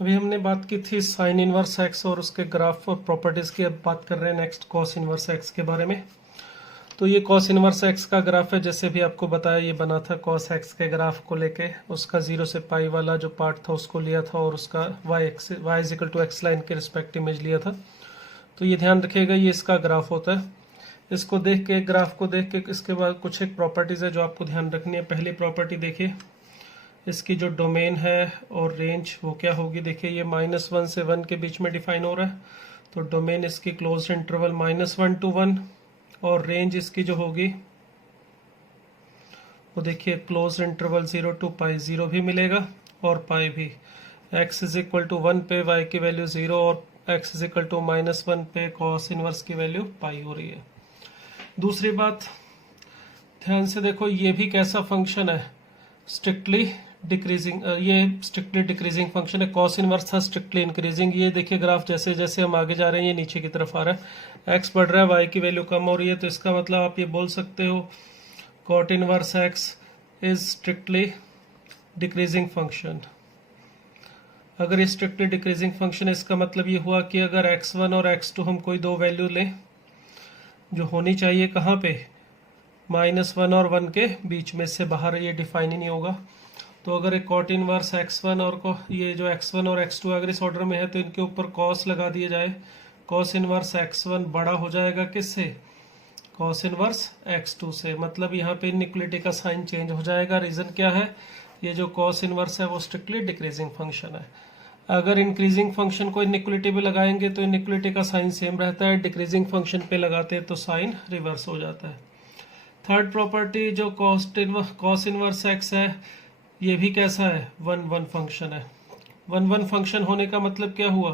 अभी हमने बात की थी साइन इनवर्स एक्स और उसके ग्राफ और प्रॉपर्टीज की। अब बात कर रहे हैं नेक्स्ट कॉस इनवर्स एक्स के बारे में। तो ये कॉस इनवर्स एक्स का ग्राफ है, जैसे भी आपको बताया ये बना था कॉस एक्स के ग्राफ को लेके, उसका 0 से पाई वाला जो पार्ट था उसको लिया था और उसका y is equal to x line के रिस्पेक्ट इमेज लिया था। तो ये ध्यान रखिएगा, ये इसका ग्राफ होता है। इसको देख के, ग्राफ को देख के, इसके बाद कुछ एक प्रॉपर्टीज है जो आपको ध्यान रखनी है। पहली प्रॉपर्टी देखिए, इसकी जो डोमेन है और रेंज वो क्या होगी। देखिए ये -1 से 1 के बीच में डिफाइन हो रहा है, तो डोमेन इसकी क्लोज्ड इंटरवल -1 to 1 और रेंज इसकी जो होगी वो देखिए क्लोज्ड इंटरवल 0 to पाई, 0 भी मिलेगा और पाई भी। x इज इक्वल टू 1 पे y की वैल्यू 0 और x इज इक्वल टू -1 पे कॉस इनवर्स की वैल्यू पाई हो रही है। दूसरी बात ध्यान से देखो, ये भी कैसा फंक्शन है, स्ट्रिक्टली डिक्रीजिंग। ये स्ट्रिक्टली डिक्रीजिंग फंक्शन है। कॉस इनवर्स था स्ट्रिक्टली इंक्रीजिंग। ये देखिए ग्राफ जैसे जैसे हम आगे जा रहे हैं ये नीचे की तरफ आ रहा है, x बढ़ रहा है, y की वैल्यू कम हो रही है। तो इसका मतलब आप ये बोल सकते हो cot inverse x is strictly decreasing function. अगर ये स्ट्रिक्टली डिक्रीजिंग फंक्शन है, इसका मतलब ये हुआ कि अगर x1 और x2 हम कोई दो वैल्यू लें जो होनी चाहिए कहाँ पे, -1 और 1 के बीच में, से बाहर ये डिफाइन ही नहीं होगा। तो अगर एक कॉट इनवर्स x1 और ये जो x1 और x2 अगर इस ऑर्डर में है तो इनके ऊपर कॉस लगा दिया जाए, कॉस इनवर्स x1 बड़ा हो जाएगा किससे, कॉस इनवर्स x2 से। मतलब यहाँ पे इनइक्वलिटी का साइन चेंज हो जाएगा। रीजन क्या है, ये जो कॉस इनवर्स है वो स्ट्रिक्टली डिक्रीजिंग फंक्शन है। अगर इंक्रीजिंग फंक्शन को इनइक्वलिटी पे लगाएंगे तो इनइक्वलिटी का साइन सेम रहता है, डिक्रीजिंग फंक्शन पे लगाते हैं तो साइन रिवर्स हो जाता है। थर्ड प्रॉपर्टी जो कॉस इनवर्स एक्स है, ये भी कैसा है, 1 फंक्शन है। 1 फंक्शन होने का मतलब क्या हुआ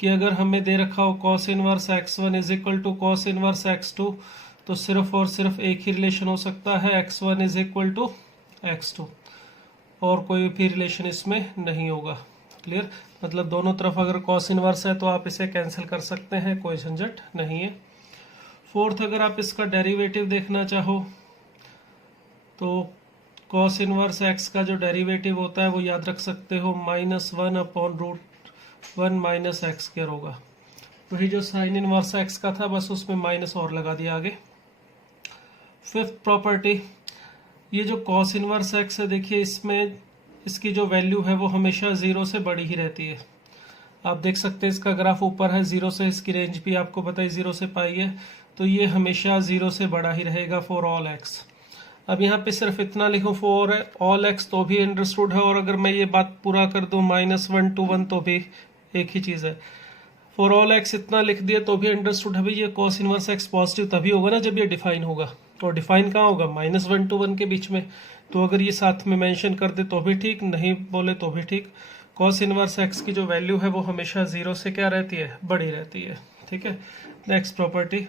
कि अगर हमें दे रखा हो cos inverse x1 is equal to cos inverse x2, तो सिर्फ और सिर्फ एक ही रिलेशन हो सकता है, x1 is equal to x2, और कोई भी रिलेशन इसमें नहीं होगा। क्लियर, मतलब दोनों तरफ अगर कॉस इनवर्स है तो आप इसे कैंसिल कर सकते हैं, कोई झंझट नहीं है। फोर्थ, अगर आप इसका डेरिवेटिव देखना चाहो तो कॉस इनवर्स एक्स का जो डेरिवेटिव होता है वो याद रख सकते हो, -1/√1 माइनस एक्स स्क्वायर होगा। वही जो साइन इनवर्स एक्स का था, बस उसमें माइनस और लगा दिया आगे। फिफ्थ प्रॉपर्टी, ये जो कॉस इनवर्स एक्स है, देखिए इसमें इसकी जो वैल्यू है वो हमेशा 0 से बड़ी ही रहती है। आप देख सकते हैं इसका ग्राफ ऊपर है 0 से, इसकी रेंज भी आपको पता है 0 से पाई है, तो ये हमेशा 0 से बड़ा ही रहेगा फॉर ऑल एक्स। अब यहाँ पे सिर्फ इतना लिखूं फॉर ऑल एक्स तो भी अंडरस्टूड है, और अगर मैं ये बात पूरा कर दूं -1 to 1 तो भी एक ही चीज़ है। फॉर ऑल एक्स इतना लिख दिया तो भी अंडरस्टूड है। भाई ये कॉस इनवर्स एक्स पॉजिटिव तभी होगा ना जब ये डिफाइन होगा, और डिफाइन कहाँ होगा, -1 to 1 के बीच में। तो अगर ये साथ में मेंशन कर दे तो भी ठीक, नहीं बोले तो भी ठीक। कॉस इनवर्स एक्स की जो वैल्यू है वो हमेशा 0 से क्या रहती है, बड़ी रहती है। ठीक है। नेक्स्ट प्रॉपर्टी,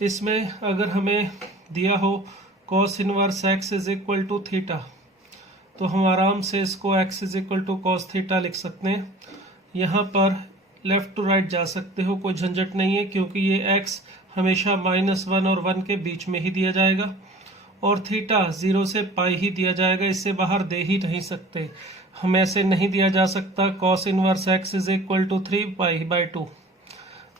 इसमें अगर हमें दिया हो cos inverse x is equal to theta, तो हम आराम से इसको x is equal to cos theta लिख सकते हैं। यहाँ पर लेफ्ट टू राइट जा सकते हो, कोई झंझट नहीं है, क्योंकि ये एक्स हमेशा -1 और 1 के बीच में ही दिया जाएगा और थीटा 0 से पाई ही दिया जाएगा, इससे बाहर दे ही नहीं सकते हम। ऐसे नहीं दिया जा सकता cos inverse x is equal to 3π/2।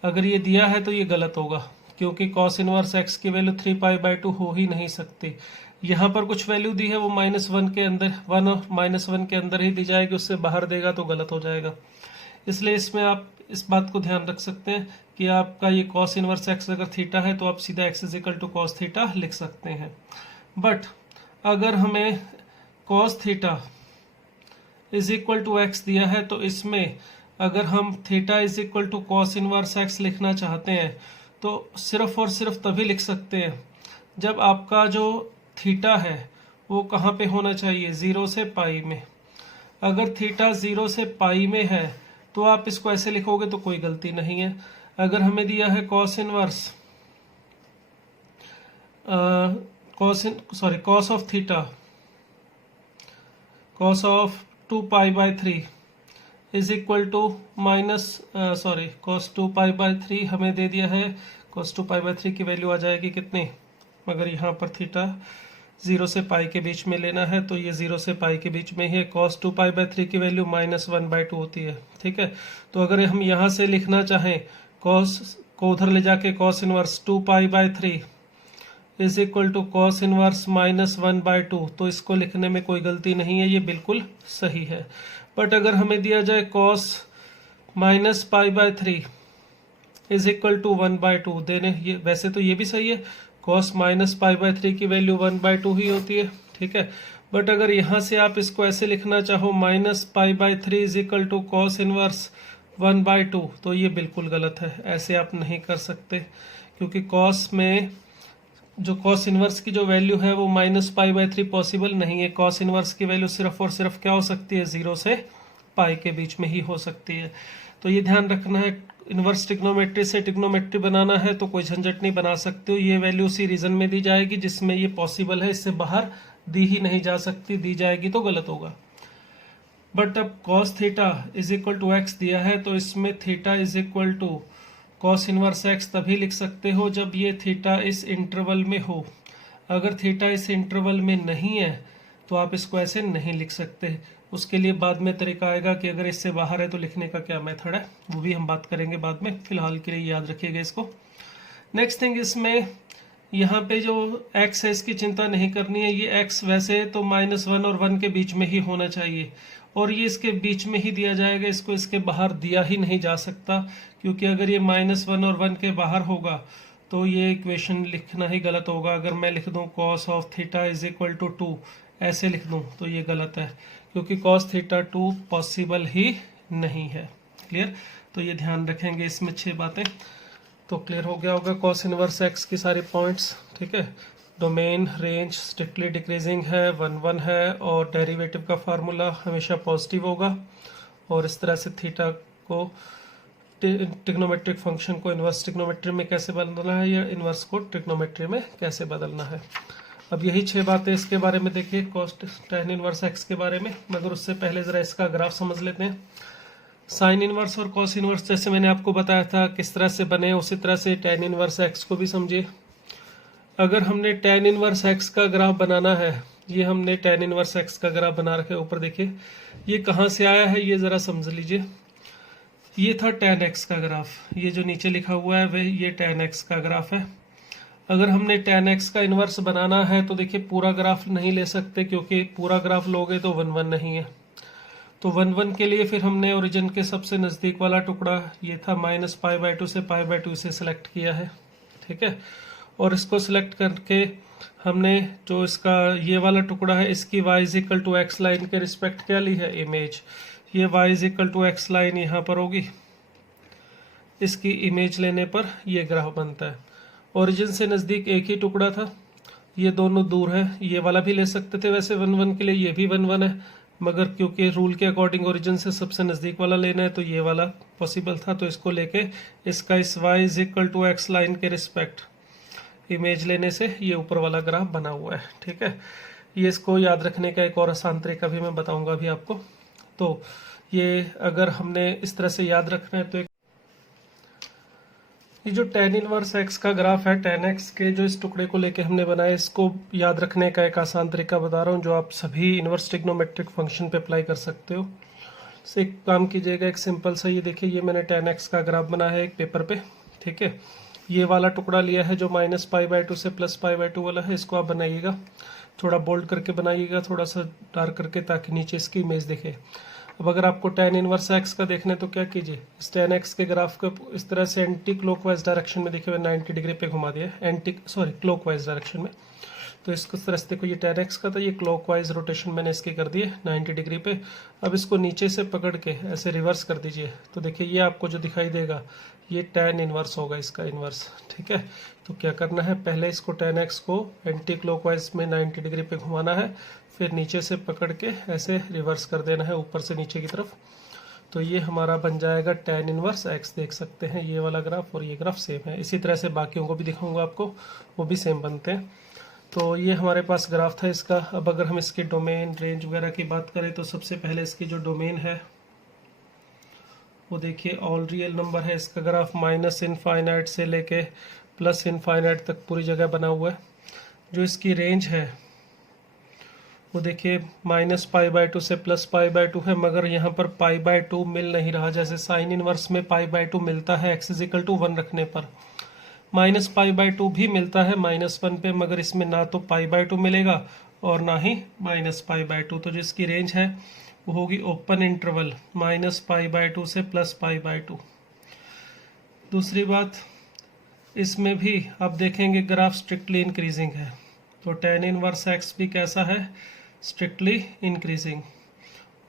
अगर ये दिया है तो ये गलत होगा, क्योंकि cos इनवर्स x की वैल्यू 3π/2 हो ही नहीं सकती। यहाँ पर कुछ वैल्यू दी है वो -1 के अंदर, 1 और -1 के अंदर ही दी जाएगी, उससे बाहर देगा तो गलत हो जाएगा। इसलिए इसमें आप इस बात को ध्यान रख सकते हैं कि आपका ये cos इनवर्स x अगर थीटा है तो आप सीधा x is equal to cos theta लिख सकते हैं। बट अगर हमें cos theta is equal to x दिया है तो इसमें अगर हम theta is equal to cos inverse x लिखना चाहते हैं तो सिर्फ और सिर्फ तभी लिख सकते हैं जब आपका जो थीटा है वो कहाँ पे होना चाहिए, 0 से पाई में। अगर थीटा 0 से पाई में है तो आप इसको ऐसे लिखोगे तो कोई गलती नहीं है। अगर हमें दिया है cos inverse cos of theta, cos of 2π/3 is equal to cos 2π/3 हमें दे दिया है। cos 2π/3 की वैल्यू आ जाएगी कितनी, मगर यहाँ पर थीटा 0 से पाई के बीच में लेना है, तो ये 0 से पाई के बीच में ही है। cos 2π/3 की वैल्यू -1/2 होती है, ठीक है। तो अगर हम यहाँ से लिखना चाहें cos को उधर ले जाके cos inverse 2π/3 is equal to cos inverse -1/2, तो इसको लिखने में कोई गलती नहीं है, ये बिल्कुल सही है। बट अगर हमें दिया जाए cos -π/3 इज इक्वल टू 1/2 देने, ये वैसे तो ये भी सही है, cos -π/3 की वैल्यू 1/2 ही होती है, ठीक है। बट अगर यहाँ से आप इसको ऐसे लिखना चाहो -π/3 is equal to cos inverse 1/2, तो ये बिल्कुल गलत है, ऐसे आप नहीं कर सकते, क्योंकि cos में जो cos इनवर्स की जो वैल्यू है वो -π/3 पॉसिबल नहीं है। cos इनवर्स की वैल्यू सिर्फ और सिर्फ क्या हो सकती है, 0 से पाई के बीच में ही हो सकती है। तो ये ध्यान रखना है, इनवर्स ट्रिग्नोमेट्री से ट्रिग्नोमेट्री बनाना है तो कोई झंझट नहीं, बना सकते हो। ये वैल्यू उसी रीजन में दी जाएगी जिसमें ये पॉसिबल है, इससे बाहर दी ही नहीं जा सकती, दी जाएगी तो गलत होगा। बट अब cos theta is equal to x दिया है, तो इसमें theta is equal to cos inverse x तभी लिख सकते हो जब ये थीटा इस इंटरवल में हो। अगर थीटा इस इंटरवल में नहीं है तो आप इसको ऐसे नहीं लिख सकते। उसके लिए बाद में तरीका आएगा कि अगर इससे बाहर है तो लिखने का क्या मेथड है, वो भी हम बात करेंगे बाद में। फिलहाल के लिए याद रखिएगा इसको। नेक्स्ट थिंग, इसमें यहाँ पे जो x है इसकी चिंता नहीं करनी है। ये x वैसे तो -1 और 1 के बीच में ही होना चाहिए, और ये इसके बीच में ही दिया जाएगा, इसको इसके बाहर दिया ही नहीं जा सकता, क्योंकि अगर ये -1 और 1 के बाहर होगा तो ये इक्वेशन लिखना ही गलत होगा। अगर मैं लिख दूं cos of theta is equal to 2 ऐसे लिख दूं तो ये गलत है, क्योंकि cos थीटा 2 पॉसिबल ही नहीं है। क्लियर? तो ये ध्यान रखेंगे, इसमें 6 बातें तो क्लियर हो गया होगा। cos इनवर्स x की सारी पॉइंट्स, ठीक है। डोमेन रेंज स्ट्रिक्टली डिक्रीजिंग है, 1 है, और डेरिवेटिव का फार्मूला हमेशा पॉजिटिव होगा। और इस तरह से थीटा को ट्रिग्नोमेट्रिक फंक्शन को इनवर्स ट्रिग्नोमेट्री में कैसे बदलना है, या इनवर्स को ट्रिग्नोमेट्री में कैसे बदलना है। अब यही 6 बातें इसके बारे में देखिए, cos tan इनवर्स x के बारे में। मगर उससे पहले ज़रा इसका ग्राफ समझ लेते हैं। साइन इनवर्स और cos इनवर्स जैसे मैंने आपको बताया था किस तरह से बने, उसी तरह से tan इनवर्स x को भी समझिए। अगर हमने tan इनवर्स x का ग्राफ बनाना है, ये हमने tan इनवर्स x का ग्राफ बना रखा है, ऊपर देखिए ये कहाँ से आया है, ये ज़रा समझ लीजिए। ये था tan x का ग्राफ, ये जो नीचे लिखा हुआ है वह ये tan x का ग्राफ है। अगर हमने tan x का इनवर्स बनाना है तो देखिए पूरा ग्राफ नहीं ले सकते, क्योंकि पूरा ग्राफ लोगे तो 1 1 नहीं है। तो 1 1 के लिए फिर हमने ओरिजिन के सबसे नज़दीक वाला टुकड़ा, ये था -π/2 से π/2 से सिलेक्ट किया है, ठीक है। और इसको सिलेक्ट करके हमने जो इसका ये वाला टुकड़ा है, इसकी y equal to x line के रिस्पेक्ट क्या ली है, इमेज। ये y equal to x line यहाँ पर होगी, इसकी इमेज लेने पर ये ग्राफ बनता है। ओरिजिन से नज़दीक एक ही टुकड़ा था, ये दोनों दूर है। ये वाला भी ले सकते थे वैसे 1 1 के लिए, ये भी 1 1 है, मगर क्योंकि रूल के अकॉर्डिंग ओरिजिन से सबसे नज़दीक वाला लेना है तो ये वाला पॉसिबल था, तो इसको लेके इसका इस y equal to x line के रिस्पेक्ट इमेज लेने से ये ऊपर वाला ग्राफ बना हुआ है, ठीक है। ये इसको याद रखने का एक और आसान तरीका भी मैं बताऊंगा अभी आपको। तो ये अगर हमने इस तरह से याद रखना है तो ये जो tan इनवर्स x का ग्राफ है, tan x के जो इस टुकड़े को लेके हमने बनाया, इसको याद रखने का एक आसान तरीका बता रहा हूँ जो आप सभी इनवर्स ट्रिग्नोमेट्रिक फंक्शन पे अप्लाई कर सकते हो। एक काम कीजिएगा, एक सिंपल सा, ये देखिए ये मैंने tan x का ग्राफ बनाया है एक पेपर पे, ठीक है। ये वाला टुकड़ा लिया है जो -π/2 से +π/2 वाला है, इसको आप बनाइएगा, थोड़ा बोल्ड करके बनाइएगा, थोड़ा सा डार्क करके, ताकि नीचे इसकी इमेज दिखे। अब अगर आपको tan इनवर्स x का देखना है तो क्या कीजिए, इस tan x के ग्राफ को इस तरह से एंटी क्लॉकवाइज डायरेक्शन में देखिए 90 डिग्री पे घुमा दिया, क्लॉकवाइज डायरेक्शन में। तो इसको इस तरह से देखो, ये tan x का था, ये क्लॉकवाइज रोटेशन मैंने इसकी कर दी है 90 डिग्री पे। अब इसको नीचे से पकड़ के ऐसे रिवर्स कर दीजिए, तो देखिए ये आपको जो दिखाई देगा ये tan इनवर्स होगा, इसका इनवर्स, ठीक है। तो क्या करना है, पहले इसको tan x को एंटी क्लॉकवाइज में 90 डिग्री पे घुमाना है, फिर नीचे से पकड़ के ऐसे रिवर्स कर देना है ऊपर से नीचे की तरफ। तो ये हमारा बन जाएगा tan इनवर्स x, देख सकते हैं ये वाला ग्राफ और ये ग्राफ सेम है। इसी तरह से बाकियों को भी दिखाऊंगा आपको, वो भी सेम बनते हैं। तो ये हमारे पास ग्राफ था इसका। अब अगर हम इसके डोमेन रेंज वगैरह की बात करें तो सबसे पहले इसकी जो डोमेन है वो देखिए ऑल रियल नंबर है। इसका ग्राफ -इनफाइनाइट से लेके +इनफाइनाइट तक पूरी जगह बना हुआ है। जो इसकी रेंज है वो देखिए -π/2 से +π/2 है, मगर यहाँ पर π/2 मिल नहीं रहा। जैसे साइन इनवर्स में π/2 मिलता है x=1 रखने पर, -π/2 भी मिलता है -1 पे, मगर इसमें ना तो π/2 मिलेगा और ना ही -π/2। तो जिसकी रेंज है वो होगी ओपन इंटरवल -π/2 से +π/2। दूसरी बात, इसमें भी आप देखेंगे ग्राफ स्ट्रिक्टली इंक्रीजिंग है, तो tan इनवर्स x भी कैसा है, स्ट्रिक्टली इंक्रीजिंग।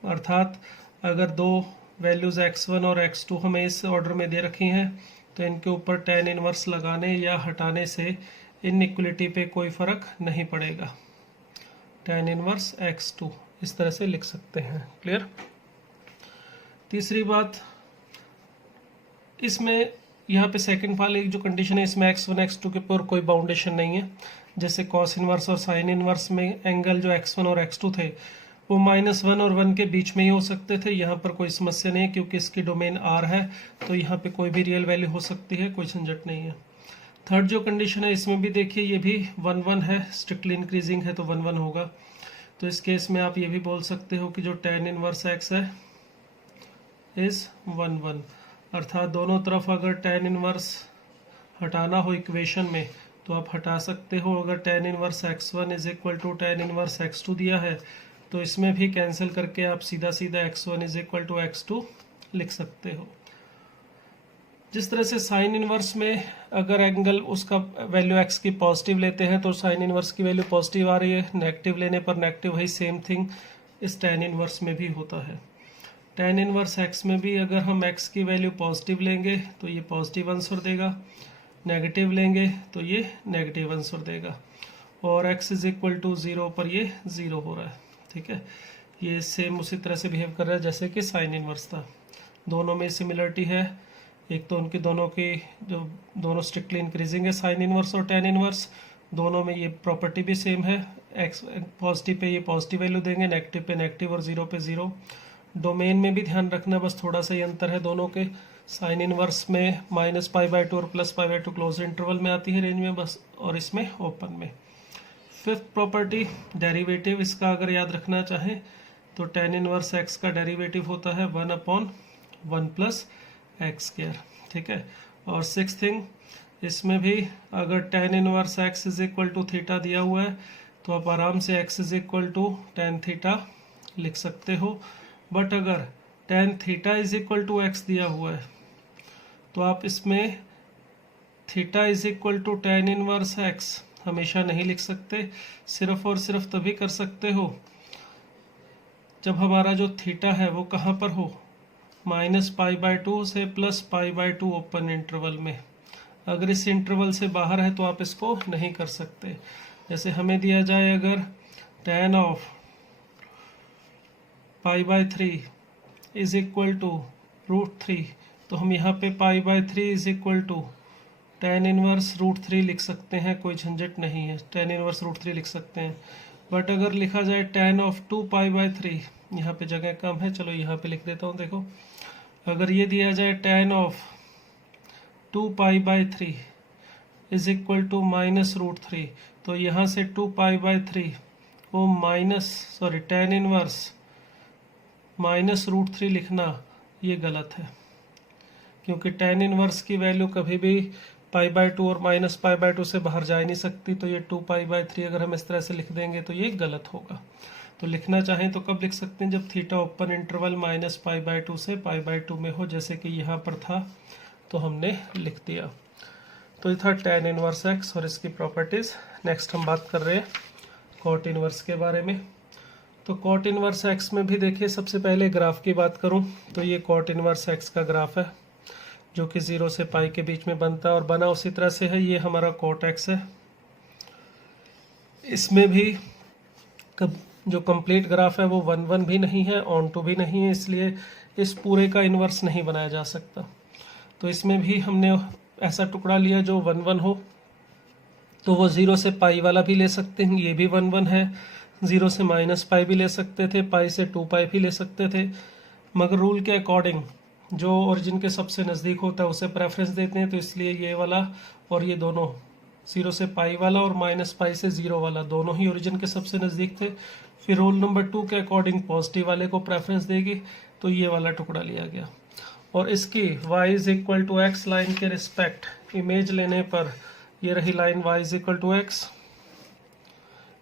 अर्थात अगर दो वैल्यूज़ x1 और x2 हमें इस ऑर्डर में दे रखी हैं, तो इनके ऊपर tan इनवर्स लगाने या हटाने से इनइक्वलिटी पे कोई फ़र्क नहीं पड़ेगा। tan इनवर्स x2 इस तरह से लिख सकते हैं। क्लियर। तीसरी बात, इसमें यहाँ पे सेकंड वाले जो कंडीशन है, इसमें x1 x2 के ऊपर कोई बाउंडेशन नहीं है। जैसे कॉस इनवर्स और साइन इनवर्स में एंगल जो x1 और x2 थे वो -1 और 1 के बीच में ही हो सकते थे। यहाँ पर कोई समस्या नहीं है क्योंकि इसकी डोमेन R है, तो यहाँ पे कोई भी रियल वैल्यू हो सकती है, कोई झंझट नहीं है। थर्ड जो कंडीशन है, इसमें भी देखिए ये भी 1 1 है, स्ट्रिक्टली इंक्रीजिंग है तो 1 1 होगा। तो इस केस में आप ये भी बोल सकते हो कि जो tan इनवर्स x है इज 1 1। अर्थात दोनों तरफ अगर tan इनवर्स हटाना हो इक्वेशन में तो आप हटा सकते हो। अगर tan inverse x1 = tan inverse x2 दिया है तो इसमें भी कैंसिल करके आप सीधा सीधा x1 = x2 लिख सकते हो। जिस तरह से साइन इनवर्स में अगर एंगल उसका वैल्यू x की पॉजिटिव लेते हैं तो साइन इनवर्स की वैल्यू पॉजिटिव आ रही है, नेगेटिव लेने पर नेगेटिव, वही सेम थिंग इस tan इनवर्स में भी होता है। tan इनवर्स x में भी अगर हम x की वैल्यू पॉजिटिव लेंगे तो ये पॉजिटिव आंसर देगा, नेगेटिव लेंगे तो ये नेगेटिव आंसर देगा, और x = 0 पर ये 0 हो रहा है। ठीक है, ये सेम उसी तरह से बिहेव कर रहा है जैसे कि साइन इनवर्स था। दोनों में सिमिलरिटी है, एक तो उनकी दोनों की जो दोनों स्ट्रिक्टली इंक्रीजिंग है, साइन इनवर्स और tan इनवर्स, दोनों में ये प्रॉपर्टी भी सेम है। x पॉजिटिव पे ये पॉजिटिव वैल्यू देंगे, नेगेटिव पे नेगेटिव और 0 पे 0। डोमेन में भी ध्यान रखना, बस थोड़ा सा ही अंतर है दोनों के। साइन इनवर्स में -π/2 और +π/2 क्लोज इंटरवल में आती है रेंज में बस, और इसमें ओपन में। फिफ्थ प्रॉपर्टी डेरिवेटिव, इसका अगर याद रखना चाहें तो tan इनवर्स x का डेरिवेटिव होता है 1/1 + x²। ठीक है, और सिक्स थिंग, इसमें भी अगर tan इनवर्स x = थीटा दिया हुआ है तो आप आराम से x tan थीटा लिख सकते हो। बट अगर tan थीटा x दिया हुआ है तो आप इसमें थीटा tan इनवर्स x हमेशा नहीं लिख सकते। सिर्फ और सिर्फ तभी कर सकते हो जब हमारा जो थीटा है वो कहाँ पर हो, -π/2 से +π/2 ओपन इंटरवल में। अगर इस इंटरवल से बाहर है तो आप इसको नहीं कर सकते। जैसे हमें दिया जाए अगर tan ऑफ π/3 = √3, तो हम यहाँ पे π/3 = tan इनवर्स √3 लिख सकते हैं, कोई झंझट नहीं है, tan इनवर्स √3 लिख सकते हैं। बट अगर लिखा जाए tan ऑफ 2π/3, यहाँ पे जगह कम है, चलो यहाँ पे लिख देता हूँ। देखो, अगर ये दिया जाए tan ऑफ 2π/3 = -√3, तो यहाँ से 2π/3 वो tan इनवर्स -√3 लिखना ये गलत है, क्योंकि tan इनवर्स की वैल्यू कभी भी π/2 और -π/2 से बाहर जा ही नहीं सकती। तो ये 2π/3 अगर हम इस तरह से लिख देंगे तो ये गलत होगा। तो लिखना चाहें तो कब लिख सकते हैं, जब थीटा ओपन इंटरवल -π/2 से π/2 में हो, जैसे कि यहाँ पर था तो हमने लिख दिया। तो ये था tan इनवर्स x और इसकी प्रॉपर्टीज़। नेक्स्ट हम बात कर रहे हैं cot इनवर्स के बारे में। तो cot इनवर्स x में भी देखिए, सबसे पहले ग्राफ की बात करूं तो ये cot इनवर्स x का ग्राफ है जो कि 0 से पाई के बीच में बनता है और बना उसी तरह से है। ये हमारा cot x है। इसमें भी जो कंप्लीट ग्राफ है वो 1 1 भी नहीं है, ऑन टू भी नहीं है, इसलिए इस पूरे का इन्वर्स नहीं बनाया जा सकता। तो इसमें भी हमने ऐसा टुकड़ा लिया जो 1 1 हो, तो वो 0 से पाई वाला भी ले सकते हैं, ये भी 1 1 है। 0 से -π भी ले सकते थे, पाई से 2π भी ले सकते थे, मगर रूल के अकॉर्डिंग जो ओरिजिन के सबसे नज़दीक होता है उसे प्रेफरेंस देते हैं, तो इसलिए ये वाला और ये दोनों 0 से पाई वाला और माइनस पाई से 0 वाला, दोनों ही ओरिजिन के सबसे नज़दीक थे। फिर रोल नंबर 2 के अकॉर्डिंग पॉजिटिव वाले को प्रेफरेंस देगी, तो ये वाला टुकड़ा लिया गया। और इसकी y is equal to x line के रिस्पेक्ट इमेज लेने पर ये रही line y is equal to x,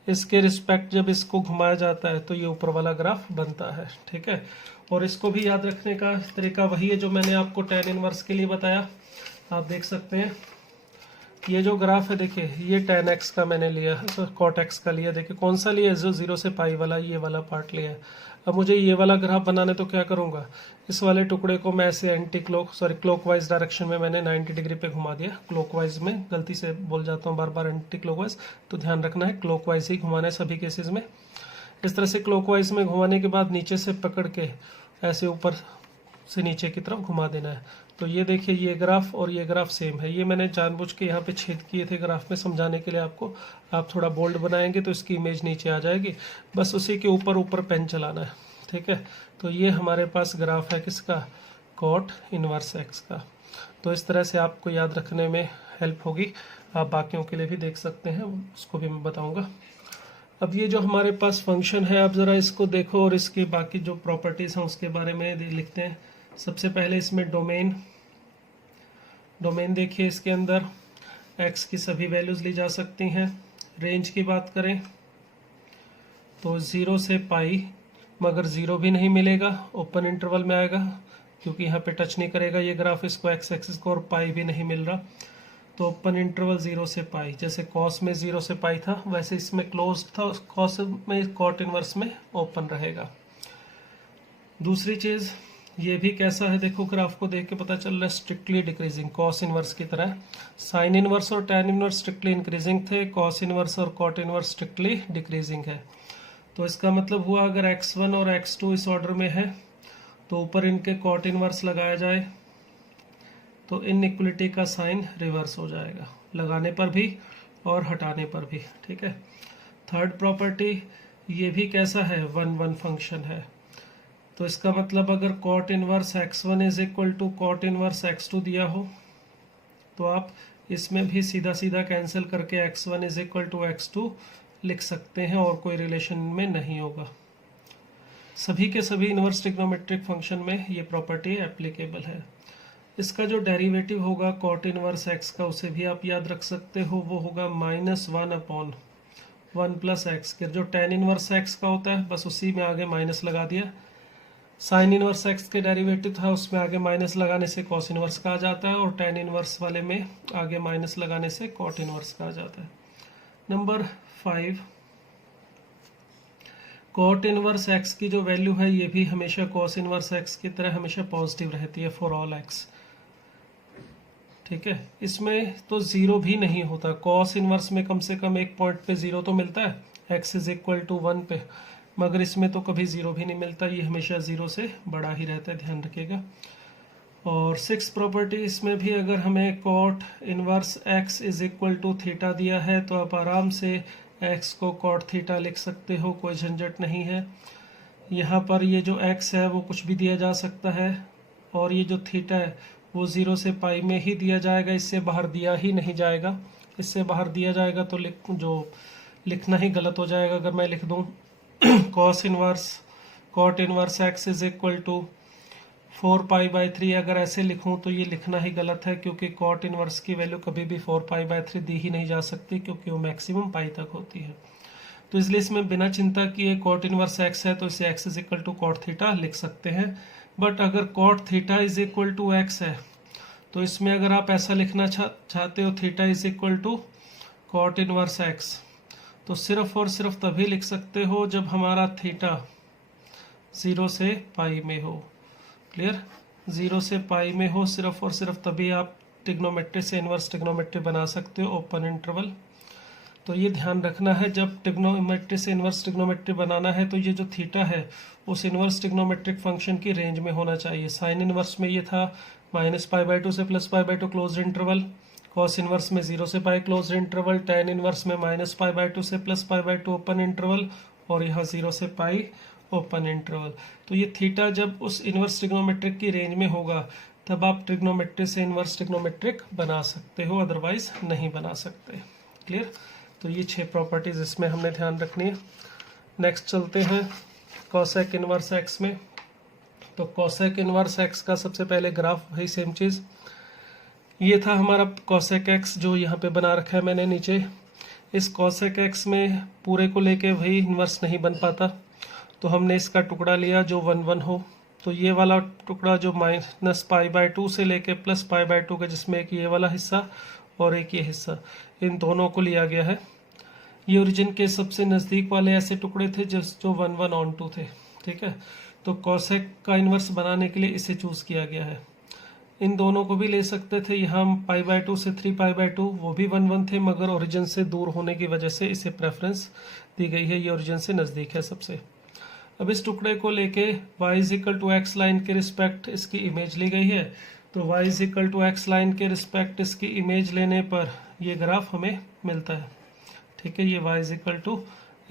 इसके रिस्पेक्ट जब इसको घुमाया जाता है तो ये ऊपर वाला ग्राफ बनता है। ठीक है, और इसको भी याद रखने का तरीका वही है जो मैंने आपको tan इनवर्स के लिए बताया। आप देख सकते हैं ये जो ग्राफ है, देखिए ये tan x का मैंने लिया है, cot x का लिया। देखिए कौन सा लिया है, जो 0 से पाई वाला, ये वाला पार्ट लिया है। अब मुझे ये वाला ग्राफ बनाने तो क्या करूँगा, इस वाले टुकड़े को मैं ऐसे क्लॉकवाइज डायरेक्शन में मैंने 90 डिग्री पे घुमा दिया। क्लॉकवाइज में गलती से बोल जाता हूँ बार बार एंटी क्लॉकवाइज, तो ध्यान रखना है क्लॉकवाइज ही घुमाना है सभी केसेस में। इस तरह से क्लॉकवाइज में घुमाने के बाद नीचे से पकड़ के ऐसे ऊपर से नीचे की तरफ घुमा देना है। तो ये देखिए ये ग्राफ और ये ग्राफ सेम है। ये मैंने जानबूझ के यहाँ पे छेद किए थे ग्राफ में समझाने के लिए आपको। आप थोड़ा बोल्ड बनाएंगे तो इसकी इमेज नीचे आ जाएगी, बस उसी के ऊपर ऊपर पेन चलाना है। ठीक है, तो ये हमारे पास ग्राफ है किसका, कॉट इनवर्स एक्स का। तो इस तरह से आपको याद रखने में हेल्प होगी। आप बाकियों के लिए भी देख सकते हैं, उसको भी मैं बताऊँगा। अब ये जो हमारे पास फंक्शन है, आप ज़रा इसको देखो और इसकी बाकी जो प्रॉपर्टीज़ हैं उसके बारे में लिखते हैं। सबसे पहले इसमें डोमेन देखिए, इसके अंदर x की सभी वैल्यूज़ ली जा सकती हैं। रेंज की बात करें तो 0 से पाई, मगर 0 भी नहीं मिलेगा, ओपन इंटरवल में आएगा क्योंकि यहाँ पे टच नहीं करेगा ये ग्राफ इसको x एक्सिस को, और पाई भी नहीं मिल रहा, तो ओपन इंटरवल 0 से पाई। जैसे कॉस में 0 से पाई था वैसे इसमें क्लोज था, कॉस में कॉट इनवर्स में ओपन रहेगा। दूसरी चीज़ ये भी कैसा है, देखो ग्राफ को देख के पता चल रहा है स्ट्रिक्टली डिक्रीजिंग, कॉस इनवर्स की तरह। साइन इनवर्स और टैन इनवर्स स्ट्रिक्टली इंक्रीजिंग थे, कॉस इनवर्स और कॉट इनवर्स स्ट्रिक्टली डिक्रीजिंग है। तो इसका मतलब हुआ अगर x1 और x2 इस ऑर्डर में है तो ऊपर इनके कॉट इनवर्स लगाया जाए तो इनइक्वलिटी का साइन रिवर्स हो जाएगा, लगाने पर भी और हटाने पर भी। ठीक है, थर्ड प्रॉपर्टी ये भी कैसा है, 1 1 फंक्शन है। तो इसका मतलब अगर cot inverse x1 is equal to cot inverse x2 दिया हो तो आप इसमें भी सीधा सीधा कैंसिल करके x1 is equal to x2 लिख सकते हैं और कोई रिलेशन में नहीं होगा। सभी के सभी इनवर्स ट्रिग्नोमेट्रिक फंक्शन में ये प्रॉपर्टी एप्लीकेबल है। इसका जो डेरिवेटिव होगा कॉट इनवर्स x का, उसे भी आप याद रख सकते हो, वो होगा -1/1 प्लस एक्स के। जो tan इनवर्स x का होता है बस उसी में आगे माइनस लगा दिया। साइन इनवर्स x के डेरिवेटिव था, उसमें आगे माइनस लगाने से कॉस इनवर्स का आ जाता है, और tan इनवर्स वाले में आगे माइनस लगाने से कॉट इनवर्स का आ जाता है। नंबर 5, कॉट इनवर्स x की जो वैल्यू है ये भी हमेशा कॉस इनवर्स x की तरह हमेशा पॉजिटिव रहती है फॉर ऑल x। ठीक है, इसमें तो 0 भी नहीं होता। कॉस इनवर्स में कम से कम एक पॉइंट पे 0 तो मिलता है x इज इक्वल टू 1 पे, मगर इसमें तो कभी 0 भी नहीं मिलता, ये हमेशा 0 से बड़ा ही रहता है, ध्यान रखिएगा। और 6 प्रॉपर्टी, इसमें भी अगर हमें cot inverse x is equal to theta दिया है तो आप आराम से x को कॉट थीटा लिख सकते हो, कोई झंझट नहीं है। यहाँ पर ये जो x है वो कुछ भी दिया जा सकता है, और ये जो थीटा है वो 0 से पाई में ही दिया जाएगा, इससे बाहर दिया ही नहीं जाएगा। इससे बाहर दिया जाएगा तो लिखना ही गलत हो जाएगा। अगर मैं लिख दूँ cos inverse cot inverse x is equal to 4π/3, अगर ऐसे लिखूं तो ये लिखना ही गलत है, क्योंकि कॉट इनवर्स की वैल्यू कभी भी 4π/3 दी ही नहीं जा सकती, क्योंकि वो मैक्सिमम पाई तक होती है। तो इसलिए इसमें बिना चिंता किए कॉट इनवर्स x है तो इसे x is equal to cot theta लिख सकते हैं। बट अगर cot theta is equal to x है तो इसमें अगर आप ऐसा लिखना चाहते हो theta is equal to cot inverse x, तो सिर्फ और सिर्फ तभी लिख सकते हो जब हमारा थीटा 0 से पाई में हो। क्लियर, 0 से पाई में हो सिर्फ और सिर्फ तभी आप ट्रिग्नोमेट्री से इनवर्स ट्रिग्नोमेट्री बना सकते हो, ओपन इंटरवल। तो ये ध्यान रखना है, जब ट्रिग्नोमेट्री से इनवर्स ट्रिग्नोमेट्री बनाना है तो ये जो थीटा है उस इनवर्स ट्रिग्नोमेट्रिक फंक्शन की रेंज में होना चाहिए। साइन इनवर्स में ये था -π/2 से +π/2 क्लोज इंटरवल, कॉस इनवर्स में 0 से पाई क्लोज इंटरवल, tan इनवर्स में -π/2 से +π/2 ओपन इंटरवल, और यहाँ 0 से पाई ओपन इंटरवल। तो ये थीटा जब उस इनवर्स ट्रिग्नोमेट्रिक की रेंज में होगा तब आप ट्रिग्नोमेट्री से इनवर्स ट्रिग्नोमेट्रिक बना सकते हो, अदरवाइज नहीं बना सकते। क्लियर। तो ये 6 प्रॉपर्टीज इसमें हमने ध्यान रखनी है। नेक्स्ट चलते हैं कॉसेक इनवर्स एक्स में। तो कॉसेक इनवर्स एक्स का सबसे पहले ग्राफ वही सेम चीज़, ये था हमारा कॉसेक एक्स जो यहाँ पे बना रखा है मैंने नीचे। इस कॉसेक एक्स में पूरे को लेके वही इन्वर्स नहीं बन पाता, तो हमने इसका टुकड़ा लिया जो 1 1 हो। तो ये वाला टुकड़ा जो -π/2 से लेके +π/2 का, जिसमें एक ये वाला हिस्सा और एक ये हिस्सा, इन दोनों को लिया गया है। ये ओरिजिन के सबसे नज़दीक वाले ऐसे टुकड़े थे जो 1 1 on 2 थे, ठीक है। तो कॉसेक का इन्वर्स बनाने के लिए इसे चूज़ किया गया है। इन दोनों को भी ले सकते थे, यहाँ π/2 से 3π/2 वो भी 1 1 थे, मगर ओरिजिन से दूर होने की वजह से इसे प्रेफरेंस दी गई है, ये ओरिजिन से नज़दीक है सबसे। अब इस टुकड़े को लेके y = x लाइन के रिस्पेक्ट इसकी इमेज ली गई है। तो y = x लाइन के रिस्पेक्ट इसकी इमेज लेने पर ये ग्राफ हमें मिलता है, ठीक है। ये y =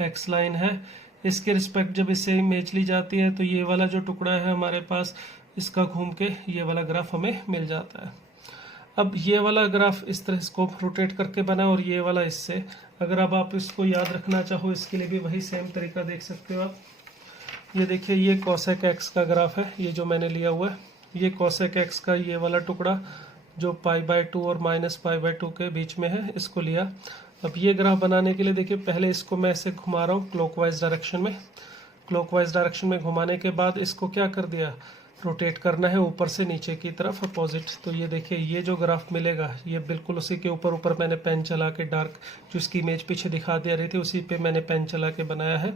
x लाइन है, इसके रिस्पेक्ट जब इससे इमेज ली जाती है तो ये वाला जो टुकड़ा है हमारे पास, इसका घूम के ये वाला ग्राफ हमें मिल जाता है। अब ये वाला ग्राफ इस तरह इसको रोटेट करके बना और ये वाला इससे, अगर अब आप इसको याद रखना चाहो इसके लिए भी वही सेम तरीका देख सकते हो आप। ये देखिए, ये कॉसेक एक्स का ग्राफ है, ये जो मैंने लिया हुआ है, ये कॉसेक एक्स का ये वाला टुकड़ा जो π/2 और -π/2 के बीच में है, इसको लिया। अब ये ग्राफ बनाने के लिए देखिए, पहले इसको मैं ऐसे घुमा रहा हूँ क्लॉकवाइज डायरेक्शन में। क्लॉकवाइज डायरेक्शन में घुमाने के बाद इसको क्या कर दिया, रोटेट करना है ऊपर से नीचे की तरफ अपोजिट। तो ये देखिए, ये जो ग्राफ मिलेगा ये बिल्कुल उसी के ऊपर मैंने पेन चला के डार्क जो इसकी इमेज पीछे दिखा दे रही थी उसी पे मैंने पेन चला के बनाया है।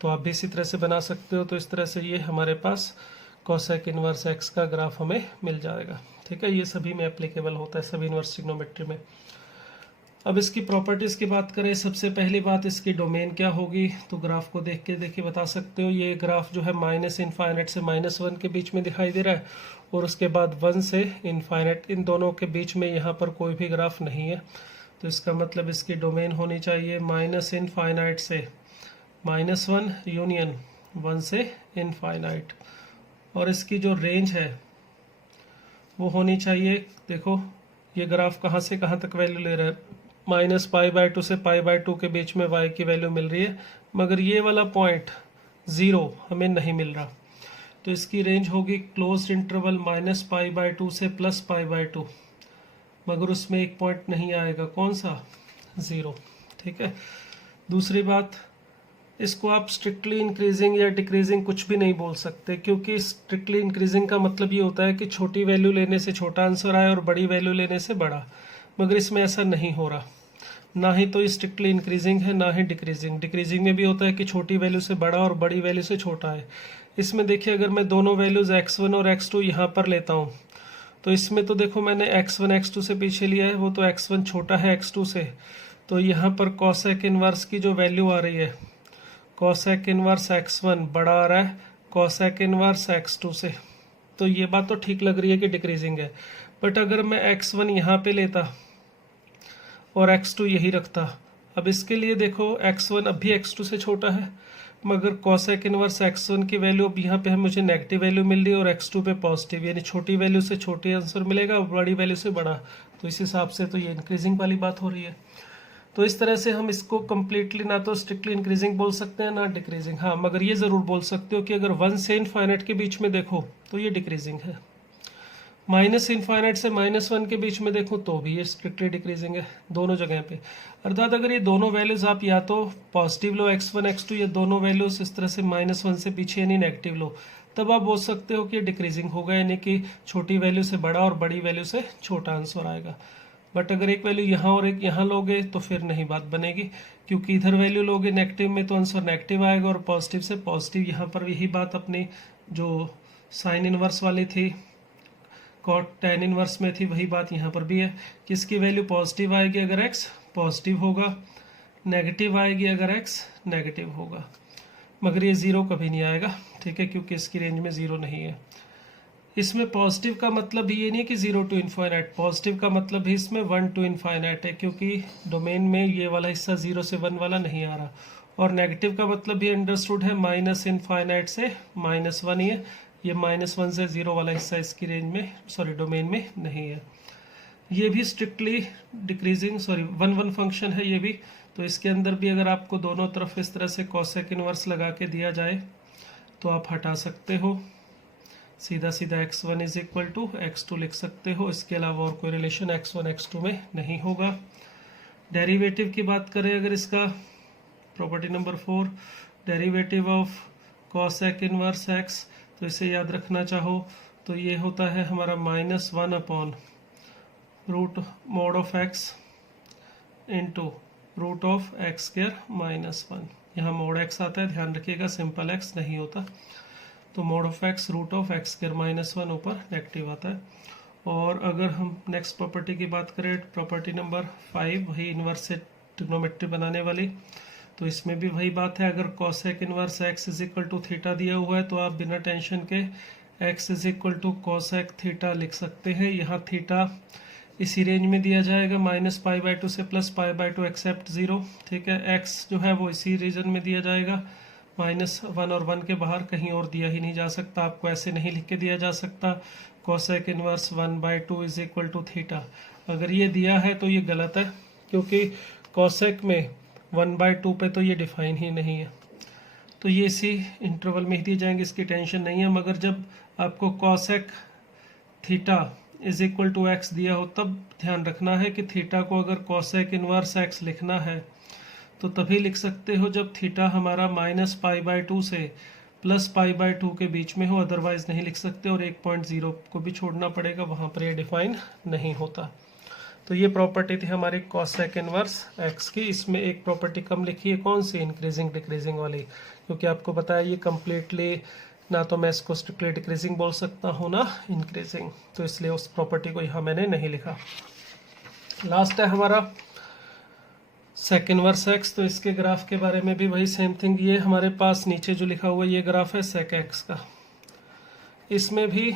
तो आप भी इसी तरह से बना सकते हो। तो इस तरह से ये हमारे पास कॉसेक इनवर्स एक्स का ग्राफ हमें मिल जाएगा, ठीक है। ये सभी में एप्लीकेबल होता है, सभी इनवर्स ट्रिग्नोमेट्री में। अब इसकी प्रॉपर्टीज़ की बात करें, सबसे पहली बात इसकी डोमेन क्या होगी। तो ग्राफ को देख के देखिए बता सकते हो, ये ग्राफ जो है -∞ से -1 के बीच में दिखाई दे रहा है, और उसके बाद 1 से ∞, इन दोनों के बीच में यहाँ पर कोई भी ग्राफ नहीं है। तो इसका मतलब इसकी डोमेन होनी चाहिए -∞ से -1 यूनियन 1 से ∞, और इसकी जो रेंज है वो होनी चाहिए, देखो ये ग्राफ कहाँ से कहाँ तक वैल्यू ले रहा है, -π/2 से π/2 के बीच में y की वैल्यू मिल रही है, मगर ये वाला पॉइंट 0 हमें नहीं मिल रहा। तो इसकी रेंज होगी क्लोज्ड इंटरवल -π/2 से +π/2, मगर उसमें एक पॉइंट नहीं आएगा, कौन सा, 0, ठीक है। दूसरी बात, इसको आप स्ट्रिक्टली इंक्रीजिंग या डिक्रीजिंग कुछ भी नहीं बोल सकते, क्योंकि स्ट्रिक्टली इंक्रीजिंग का मतलब ये होता है कि छोटी वैल्यू लेने से छोटा आंसर आए और बड़ी वैल्यू लेने से बड़ा, मगर इसमें ऐसा नहीं हो रहा। ना ही तो स्ट्रिक्टली इंक्रीजिंग है, ना ही डिक्रीजिंग। डिक्रीजिंग में भी होता है कि छोटी वैल्यू से बड़ा और बड़ी वैल्यू से छोटा है। इसमें देखिए, अगर मैं दोनों वैल्यूज x1 और x2 यहाँ पर लेता हूँ, तो इसमें तो देखो मैंने x1 x2 से पीछे लिया है, वो तो x1 छोटा है x2 से। तो यहाँ पर कॉसेक इनवर्स की जो वैल्यू आ रही है, कॉसेक इनवर्स x1 बड़ा आ रहा है कॉसेक इनवर्स x2 से। तो ये बात तो ठीक लग रही है कि डिक्रीजिंग है, बट अगर मैं x1 यहाँ पे लेता और x2 यही रखता, अब इसके लिए देखो x1 अब भी x2 से छोटा है, मगर कॉसेक इनवर्स x1 की वैल्यू अब यहाँ पे है मुझे नेगेटिव वैल्यू मिल रही है और x2 पे पॉजिटिव, यानी छोटी वैल्यू से छोटी आंसर मिलेगा और बड़ी वैल्यू से बड़ा। तो इस हिसाब से तो ये इंक्रीजिंग वाली बात हो रही है। तो इस तरह से हम इसको कम्प्लीटली ना तो स्ट्रिक्टली इंक्रीजिंग बोल सकते हैं ना डिक्रीजिंग। हाँ, मगर ये ज़रूर बोल सकते हो कि अगर 1 से ∞ के बीच में देखो तो ये डिक्रीजिंग है, -∞ से -1 के बीच में देखो तो भी ये स्ट्रिक्टली डिक्रीजिंग है, दोनों जगह पे। अर्थात अगर ये दोनों वैल्यूज आप या तो पॉजिटिव लो x1 x2, या दोनों वैल्यूज इस तरह से -1 से पीछे यानी नेगेटिव लो, तब आप बोल सकते हो कि डिक्रीजिंग होगा, यानी कि छोटी वैल्यू से बड़ा और बड़ी वैल्यू से छोटा आंसर आएगा। बट अगर एक वैल्यू यहाँ और एक यहाँ लोगे तो फिर नहीं बात बनेगी, क्योंकि इधर वैल्यू लोगे नेगेटिव में तो आंसर नेगेटिव आएगा, और पॉजिटिव से पॉजिटिव। यहाँ पर यही बात अपनी जो साइन इनवर्स वाली थी, कॉट tan इनवर्स में थी, वही बात यहाँ पर भी है कि इसकी वैल्यू पॉजिटिव आएगी अगर x पॉजिटिव होगा, नेगेटिव आएगी अगर x नेगेटिव होगा, मगर ये 0 कभी नहीं आएगा, ठीक है, क्योंकि इसकी रेंज में 0 नहीं है। इसमें पॉजिटिव का मतलब भी ये नहीं कि 0 to ∞, पॉजिटिव का मतलब भी इसमें 1 to ∞ है, क्योंकि डोमेन में ये वाला हिस्सा 0 से 1 वाला नहीं आ रहा। और नेगेटिव का मतलब भी अंडरस्टूड है, -∞ से -1 ही है, ये -1 से 0 वाला हिस्सा इसकी रेंज में डोमेन में नहीं है। ये भी स्ट्रिक्टली डिक्रीजिंग, सॉरी 1 1 फंक्शन है ये भी। तो इसके अंदर भी अगर आपको दोनों तरफ इस तरह से कॉसेक इनवर्स लगा के दिया जाए तो आप हटा सकते हो, सीधा सीधा x1 is equal to x2 लिख सकते हो। इसके अलावा और कोई रिलेशन x1 x2 में नहीं होगा। डेरिवेटिव की बात करें अगर इसका, property number 4, derivative of cosec inverse x, तो इसे याद रखना चाहो तो ये होता है हमारा -1 upon root mod of x into root of x square -1। यहाँ मॉड x आता है, ध्यान रखिएगा, सिंपल x नहीं होता। तो mod of x root of x square -1 ऊपर नेगेटिव आता है। और अगर हम नेक्स्ट प्रॉपर्टी की बात करें, प्रॉपर्टी नंबर 5, वही इन्वर्स से ट्रिग्नोमेट्री बनाने वाली, तो इसमें भी वही बात है। अगर cosec inverse x is equal to theta दिया हुआ है तो आप बिना टेंशन के x is equal to cosec theta लिख सकते हैं। यहाँ थीटा इसी रेंज में दिया जाएगा, -π/2 से +π/2 एक्सेप्ट 0, ठीक है। x जो है वो इसी रीजन में दिया जाएगा, -1 और 1 के बाहर कहीं और दिया ही नहीं जा सकता। आपको ऐसे नहीं लिख के दिया जा सकता cosec inverse 1/2 is equal to theta. अगर ये दिया है तो ये गलत है, क्योंकि कॉसेक में 1/2 पे तो ये डिफाइन ही नहीं है। तो ये इसी इंटरवल में ही दिए जाएंगे, इसकी टेंशन नहीं है। मगर जब आपको cosec theta is equal to x दिया हो तब ध्यान रखना है कि थीटा को अगर कॉसेक इनवर्स एक्स लिखना है तो तभी लिख सकते हो जब थीटा हमारा -π/2 से +π/2 के बीच में हो, अदरवाइज नहीं लिख सकते। और 1.0 को भी छोड़ना पड़ेगा, वहाँ पर ये डिफाइन नहीं होता। तो ये प्रॉपर्टी थी हमारी कॉसेक इनवर्स एक्स की। इसमें एक प्रॉपर्टी कम लिखी है, कौन सी? इंक्रीजिंग डिक्रीजिंग वाली, क्योंकि आपको बताया ये कम्प्लीटली ना तो मैं इसको स्ट्रिक्टली डिक्रीजिंग बोल सकता हूँ ना इंक्रीजिंग, तो इसलिए उस प्रॉपर्टी को यहाँ मैंने नहीं लिखा। लास्ट है हमारा सेक इनवर्स एक्स। तो इसके ग्राफ के बारे में भी वही सेम थिंग, ये हमारे पास नीचे जो लिखा हुआ है ये ग्राफ है सेक एक्स का। इसमें भी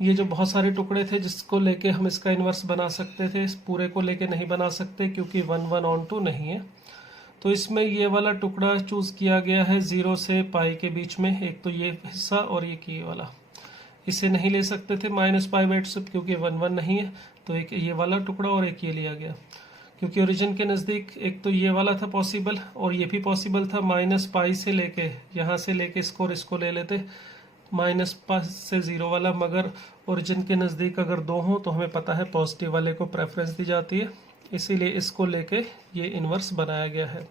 ये जो बहुत सारे टुकड़े थे जिसको लेके हम इसका इन्वर्स बना सकते थे, इस पूरे को लेके नहीं बना सकते क्योंकि 1 1 ऑन 2 नहीं है। तो इसमें ये वाला टुकड़ा चूज किया गया है 0 से पाई के बीच में, एक तो ये हिस्सा और ये वाला। इसे नहीं ले सकते थे -π/2 से क्योंकि 1 1 नहीं है, तो एक ये वाला टुकड़ा और एक ये लिया गया। क्योंकि ओरिजिन के नज़दीक एक तो ये वाला था पॉसिबल और ये भी पॉसिबल था, -π से लेके यहाँ से लेके इसको और इसको ले लेते -π से 0 वाला। मगर ओरिजिन के नज़दीक अगर दो हों तो हमें पता है पॉजिटिव वाले को प्रेफरेंस दी जाती है, इसीलिए इसको लेके ये इन्वर्स बनाया गया है।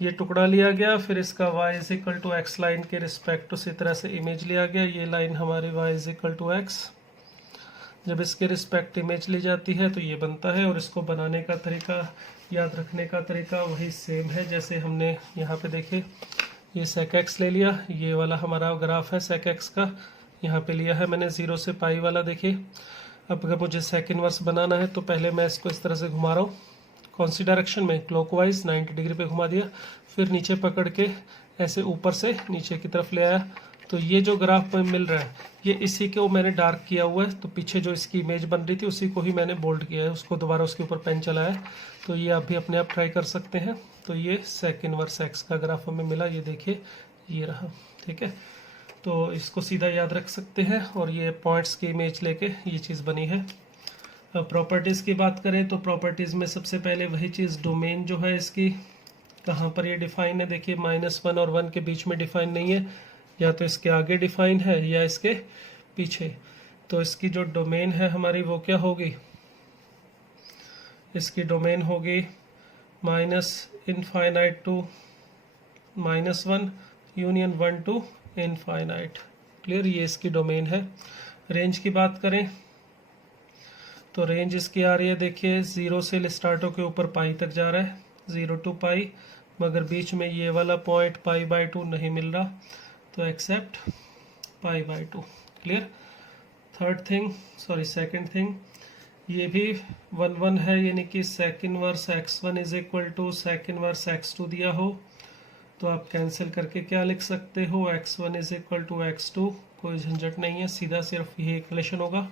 ये टुकड़ा लिया गया, फिर इसका y is equal to x line के रिस्पेक्ट उसी तरह से इमेज लिया गया। ये लाइन हमारी y is equal to x, जब इसके रिस्पेक्ट इमेज ली जाती है तो ये बनता है। और इसको बनाने का तरीका, याद रखने का तरीका वही सेम है जैसे हमने यहाँ पे देखे। ये सेक एक्स ले लिया, ये वाला हमारा ग्राफ है सेक एक्स का, यहाँ पे लिया है मैंने 0 से पाई वाला। देखिए अब अगर मुझे सेक इनवर्स बनाना है तो पहले मैं इसको इस तरह से घुमा रहा हूँ, कौन सी डायरेक्शन में? क्लॉकवाइज 90 डिग्री पे घुमा दिया, फिर नीचे पकड़ के ऐसे ऊपर से नीचे की तरफ ले आया। तो ये जो ग्राफ में मिल रहा है ये इसी को मैंने डार्क किया हुआ है, तो पीछे जो इसकी इमेज बन रही थी उसी को ही मैंने बोल्ड किया है, उसको दोबारा उसके ऊपर पेन चलाया। तो ये आप भी अपने आप ट्राई कर सकते हैं। तो ये सेक इनवर्स एक्स का ग्राफ हमें मिला, ये देखिए ये रहा, ठीक है। तो इसको सीधा याद रख सकते हैं और ये पॉइंट्स की इमेज लेके ये चीज़ बनी है। अब प्रॉपर्टीज़ की बात करें तो प्रॉपर्टीज़ में सबसे पहले वही चीज़, डोमेन जो है इसकी कहाँ पर ये डिफाइन है। देखिए -1 और 1 के बीच में डिफाइन नहीं है, या तो इसके आगे डिफाइन है या इसके पीछे। तो इसकी जो डोमेन है हमारी वो क्या होगी? इसकी डोमेन होगी -infinite to -1 union 1 to infinite. Clear, ये इसकी डोमेन है। रेंज की बात करें तो रेंज इसकी आ रही है, देखिए 0 से स्टार्ट होकर ऊपर पाई तक जा रहा है, 0 टू पाई, मगर बीच में ये वाला पॉइंट π/2 नहीं मिल रहा, तो एक्सेप्ट π/2। क्लियर। सेकंड थिंग, ये भी 1 1 है, यानी कि sec inverse x1 is equal to sec inverse x2 दिया हो तो आप कैंसिल करके क्या लिख सकते हो? x1 is equal to x2, कोई झंझट नहीं है, सीधा सिर्फ यही इक्वेशन होगा।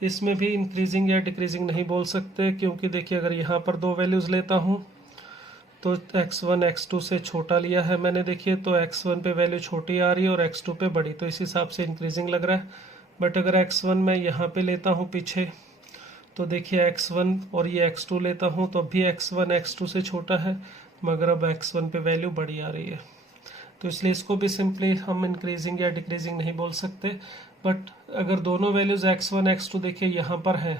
इसमें भी इंक्रीजिंग या डिक्रीजिंग नहीं बोल सकते, क्योंकि देखिए अगर यहाँ पर दो वैल्यूज़ लेता हूँ तो x1 x2 से छोटा लिया है मैंने, देखिए तो x1 पे वैल्यू छोटी आ रही है और x2 पे बड़ी, तो इस हिसाब से इंक्रीजिंग लग रहा है। बट अगर x1 मैं यहाँ पे लेता हूँ पीछे तो देखिए x1 और ये x2 लेता हूँ तो अभी x1 x2 से छोटा है, मगर अब x1 पे वैल्यू बड़ी आ रही है, तो इसलिए इसको भी सिंपली हम इंक्रीजिंग या डिक्रीजिंग नहीं बोल सकते। बट अगर दोनों वैल्यूज x1 x2 देखिए यहाँ पर है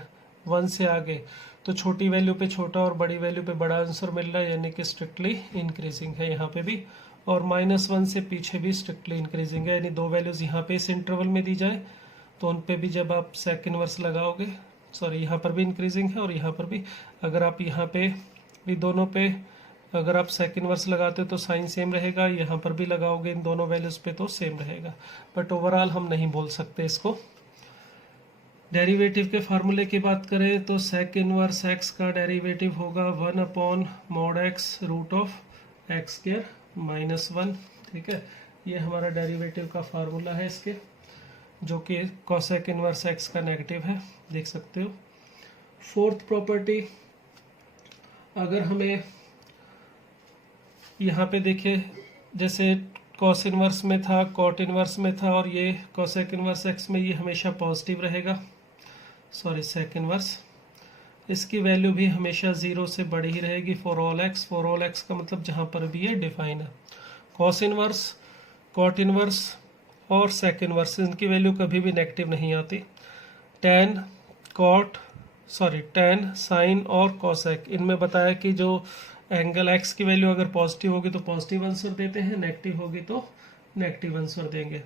1 से आगे, तो छोटी वैल्यू पे छोटा और बड़ी वैल्यू पे बड़ा आंसर मिल रहा है, यानी कि स्ट्रिक्टली इंक्रीजिंग है यहाँ पे भी, और -1 से पीछे भी स्ट्रिक्टली इंक्रीजिंग है, यानी दो वैल्यूज यहाँ पे इस इंटरवल में दी जाए तो उन पे भी जब आप सेक इनवर्स लगाओगे, सॉरी यहाँ पर भी इंक्रीजिंग है और यहाँ पर भी, अगर आप यहाँ पे भी दोनों पे अगर आप सेक इनवर्स लगाते हो तो साइन सेम रहेगा, यहाँ पर भी लगाओगे इन दोनों वैल्यूज पे तो सेम रहेगा, बट ओवरऑल हम नहीं बोल सकते इसको। डेरिवेटिव के फार्मूले की बात करें तो सेक इनवर्स एक्स का डेरिवेटिव होगा 1/mod x root of x square -1, ठीक है। ये हमारा डेरिवेटिव का फार्मूला है इसके, जो कि कोसेक इनवर्स एक्स का नेगेटिव है, देख सकते हो। फोर्थ प्रॉपर्टी, अगर हमें यहाँ पे देखिए जैसे कॉस इनवर्स में था, कॉट इनवर्स में था, और ये कोसेक इनवर्स एक्स में ये हमेशा पॉजिटिव रहेगा, सॉरी सेक इनवर्स, इसकी वैल्यू भी हमेशा 0 से बड़ी ही रहेगी for all x. For all x का मतलब जहाँ पर भी ये डिफाइन है। कॉस इनवर्स, कॉट इनवर्स और सेक इनवर्स, इनकी वैल्यू कभी भी नेगेटिव नहीं आती। Tan, cot, sorry tan, sine और कॉसेक, इनमें बताया कि जो एंगल एक्स की वैल्यू अगर पॉजिटिव होगी तो पॉजिटिव आंसर देते हैं, नेगेटिव होगी तो नेगेटिव आंसर देंगे।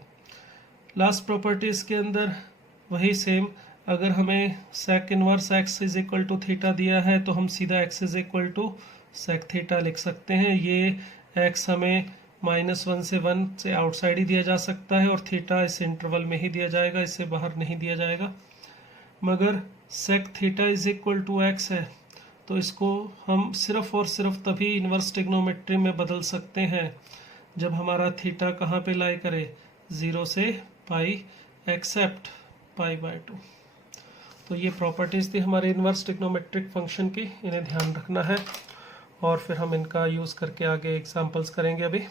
लास्ट प्रॉपर्टी इसके अंदर वही सेम, अगर हमें sec inverse x is equal to theta दिया है तो हम सीधा x is equal to sec theta लिख सकते हैं। ये एक्स हमें -1 से 1 से आउटसाइड ही दिया जा सकता है और थीटा इस इंटरवल में ही दिया जाएगा, इससे बाहर नहीं दिया जाएगा। मगर sec theta is equal to x है तो इसको हम सिर्फ और सिर्फ तभी इन्वर्स ट्रिग्नोमेट्री में बदल सकते हैं जब हमारा थीटा कहाँ पे लाई करे, 0 से पाई एक्सेप्ट π/2। तो ये प्रॉपर्टीज थी हमारे इन्वर्स ट्रिग्नोमेट्रिक फंक्शन की, इन्हें ध्यान रखना है और फिर हम इनका यूज़ करके आगे एग्जांपल्स करेंगे अभी।